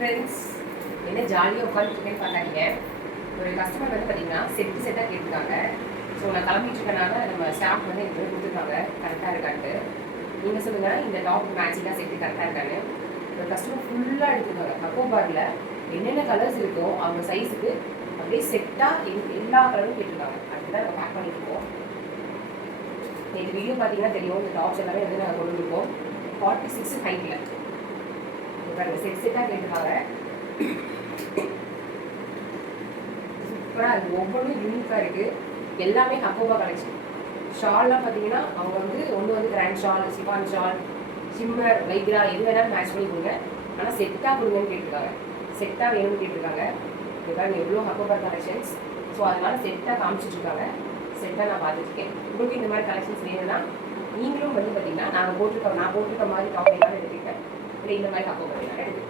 Friends, என்ன ஜாலியாக உட்காந்துருக்கேன்னு பார்த்தாங்க. ஒரு கஸ்டமர் வந்து பார்த்தீங்கன்னா செட்டாக கேட்டிருக்காங்க. ஸோ நான் கிளம்பிட்டு இருக்கனால நம்ம ஸ்டாஃப் வந்து எனக்கு கொடுத்துருக்காங்க கரெக்டாக இருக்கான்ட்டு. நீங்கள் சொல்லுங்கள், இந்த டாப் மேட்சிங்காக செட்டு கரெக்டாக இருக்கான்னு. ஒரு கஸ்டமர் ஃபுல்லாக எடுத்துருக்காங்க. அக்கோபாரில் என்னென்ன கலர்ஸ் இருக்கோ அவங்க சைஸுக்கு அப்படியே செட்டாக எல்லா கலரும் கேட்டிருக்காங்க. அதுதான் நம்ம பேக் பண்ணிட்டு இருக்கோம். இந்த வீடியோ பார்த்தீங்கன்னா தெரியும், இந்த டாப்ஸ் எல்லாமே வந்து நாங்கள் கொண்டு இருக்கோம் 46 ஹைட்டில். இப்போ செட்டாக கேட்டிருக்காங்க. சூப்பராக இருக்குது, ஒவ்வொன்றும் யூனிக்காக இருக்குது. எல்லாமே அக்கோபா கலெக்ஷன். ஷால்லாம் பார்த்தீங்கன்னா அவங்க வந்து ஒன்று வந்து grand shawl, chiffon shawl, shimmer, வைக்ரா எது வேணாலும் மேட்ச் பண்ணி கொடுங்க. ஆனால் செட்டாக கொடுங்கன்னு கேட்டிருக்காங்க. செட்டாக வேணும்னு கேட்டிருக்காங்க. இதுக்காக எவ்வளோ அக்கோபா கலெக்ஷன்ஸ். ஸோ அதனால் செட்டாக காமிச்சிட்ருக்காங்க. செட்டாக நான் பார்த்துட்ருக்கேன். உங்களுக்கு இந்த மாதிரி கலெக்ஷன்ஸ் வேணும்னா நீங்களும் வந்து பார்த்தீங்கன்னா நான் போட்டிருக்க மாதிரி டாப் எல்லாம் எடுத்துக்கிட்டேன். இல்லை இந்த மாதிரி அக்கோபா எடுத்துக்கிட்டேன்.